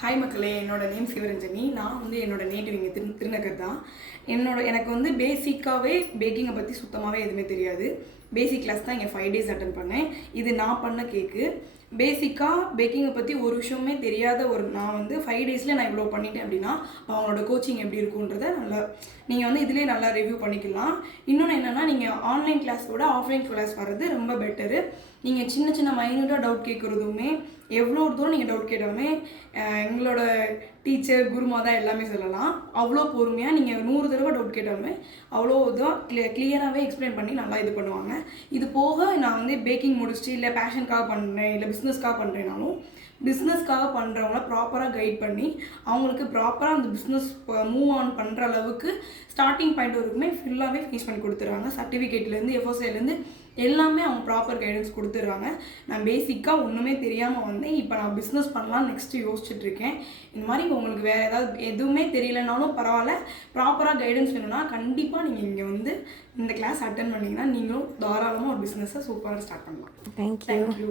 Hi மக்களே, என்னோட name Sivaranjani. நான் வந்து என்னோட நேட்டிவ் இங்கே திருநகர் தான். எனக்கு வந்து பேசிக்காகவே பேக்கிங்கை பற்றி சுத்தமாகவே எதுவுமே தெரியாது. பேசிக் கிளாஸ் தான் இங்கே 5 days அட்டன் பண்ணேன். இது நான் பண்ண கேக்கு. பேசிக்காக பேக்கிங்கை பற்றி ஒரு விஷயமே தெரியாத நான் வந்து 5 days நான் இவ்வளோ பண்ணிட்டேன் அப்படின்னா அவங்களோட கோச்சிங் எப்படி இருக்குன்றதை நல்லா நீங்கள் வந்து இதிலே நல்லா ரிவ்யூ பண்ணிக்கலாம். இன்னொன்று என்னென்னா, நீங்கள் ஆன்லைன் கிளாஸோட ஆஃப்லைன் கிளாஸ் வர்றது ரொம்ப பெட்டரு. நீங்கள் சின்ன சின்ன மைனூட்டாக டவுட் கேட்குறதுமே எவ்வளோ தூரம் நீங்கள் டவுட் கேட்டாலுமே எங்களோட டீச்சர் குருமா தான் எல்லாமே சொல்லலாம். அவ்வளோ பொறுமையாக நீங்கள் 100 தடவை டவுட் கேட்டாலுமே அவ்வளோ இதாக கிளியராகவே எக்ஸ்பிளைன் பண்ணி நல்லா இது பண்ணுவாங்க. இது போக நான் வந்து பேக்கிங் முடிச்சுட்டு இல்லை பேஷனுக்காக பண்ணுறேன் இல்லை பிஸ்னஸ்க்காக பண்ணுறேனாலும் பிஸ்னஸ்க்காக பண்ணுறவங்கள ப்ராப்பராக கைட் பண்ணி அவங்களுக்கு ப்ராப்பராக அந்த பிஸ்னஸ் மூவ் ஆன் பண்ணுற அளவுக்கு ஸ்டார்டிங் பாயிண்ட் வரைக்குமே ஃபுல்லாகவே ஃபினிஷ் பண்ணி கொடுத்துருவாங்க. சர்டிஃபிகேட்லேருந்து எஃப்ஓசிலேருந்து எல்லாமே அவங்க ப்ராப்பர் கைடன்ஸ் கொடுத்துட்றாங்க. நான் பேசிக்காக ஒன்றுமே தெரியாமல் வந்தேன். இப்போ நான் பிஸ்னஸ் பண்ணலாம் நெக்ஸ்ட்டு யோசிச்சுட்ருக்கேன். இந்த மாதிரி உங்களுக்கு வேறு ஏதாவது எதுவுமே தெரியலனாலும் பரவாயில்ல, ப்ராப்பராக கைடன்ஸ் வேணும்னா கண்டிப்பாக நீங்கள் இங்கே வந்து இந்த கிளாஸ் அட்டன் பண்ணிங்கன்னா நீங்களும் தாராளமாக ஒரு பிஸ்னஸை சூப்பராக ஸ்டார்ட் பண்ணலாம். தேங்க்யூ.